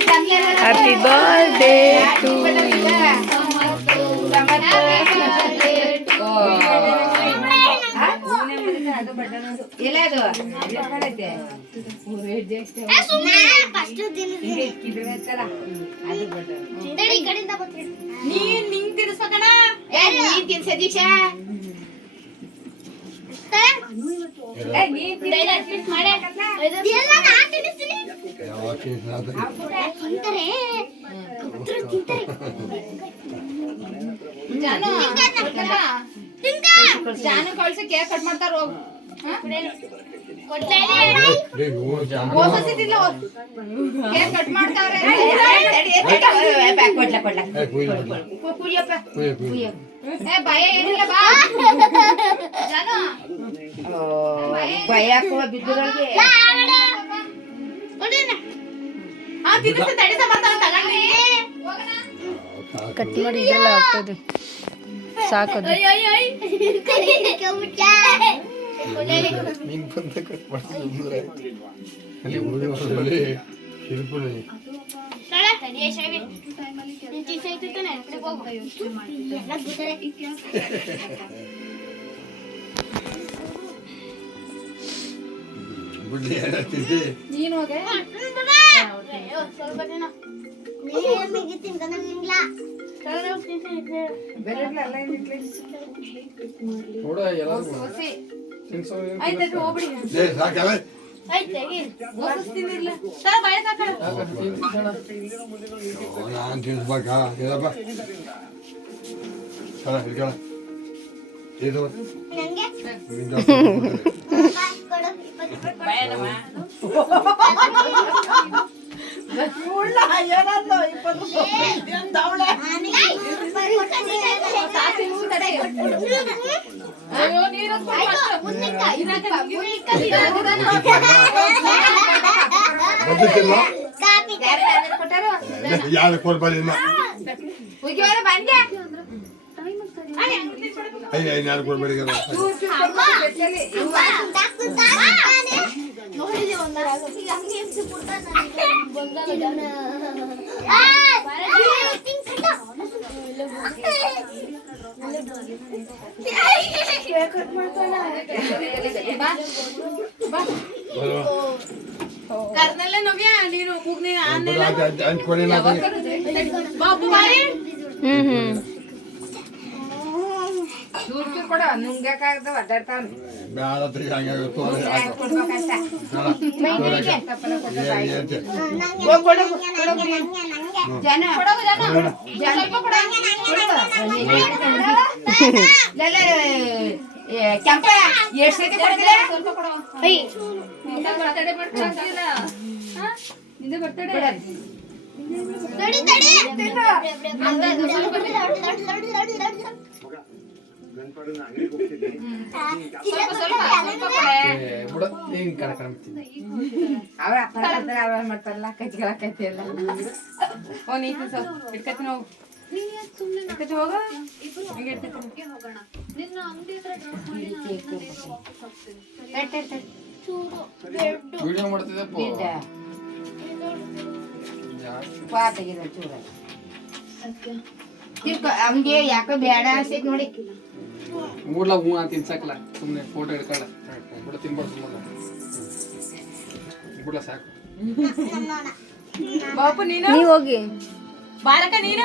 happy birthday to ಜಾನು ಕಳ್ಸಿ cake cut ಮಾಡ್ತಾರ cake cut ಮಾಡ್ತಾವ್ರೆ ಭಯ ಏನಿಲ್ಲ ಬಾ ಜಾನು ಭಯ ಬಿದ್ದೋರಿಗೆ ತಡಿ ಮಾಡ್ತಾವ ತಗೊಂಡ್ರಿ ಕಟ್ ಮಾಡಿ ಇದೆಲ್ಲ ಆಗ್ತದೆ ಸಾಕದು ನೀನು ಹೋಗೆ ನಾನು ತಿನ್ಸ್ಬೇಕಾ ಹೇಳಪ್ಪ ಇದು ಯಾರು ಕೊಡ್ಬಾರಿಲ್ಲ ಯಾರು ಕೊಡ್ಬೇಡಿ ಕರ್ನಲ್ಲ ನವ್ಯ ನೀನು ಕೂಗ್ನಿ ಹಂಚ್ಕೊಡಿ ಬಾಬು ಬಾರಿ ಕೊಡ ನುಂಗಕ್ಕಾಗದ ಒದ್ದಾಡ್ತಾವ ಬ್ಯಾಡ ಹಂಗಾಗುತ್ತೆ ಜನ ಕೆಂಪ ಎಷ್ಟು ಸತಿ ಕೊಡ್ತಿಲ್ಲ ಅವ್ರ ಅಪ್ಪ ಅವ್ರ ಮಾಡ್ತಾರಲ್ಲ ಕಚ್ಕೊಳಕೈತಿ ಎಲ್ಲ ನೀತಿ ಇಟ್ಕತ್ತೀನಿ ಹೋಗು ಇಟ್ಕತ್ತಿ ಹೋಗ ಹಿಂಗೆ ಇಟ್ಕತ್ತೀನಿ ವಿಡಿಯೋ ಮಾಡ್ತಿದ್ದಪ್ಪ ತೆಗಿದ ಚೂರ ಅವನಿಗೆ ಯಾಕೋ ಬೇಡ ಅನ್ಸೈತಿ ನೋಡಿ ಮೂಡ್ಲ ಹೂ ಅಂತ ತಿನ್ಸಕ್ಲ ಸುಮ್ಮನೆ ಫೋಟೋ ಹಿಡ್ಕೊಳ್ಳ ಬಿಡ ತಿನ್ಬಾರ್ದು ಸುಮ್ಮನೆ ಬಿಡ್ಲ ಸಾಕು ಬಾಪು ನೀನು ನೀವ್ ಹೋಗಿ ಬಾಲಕ ನೀನು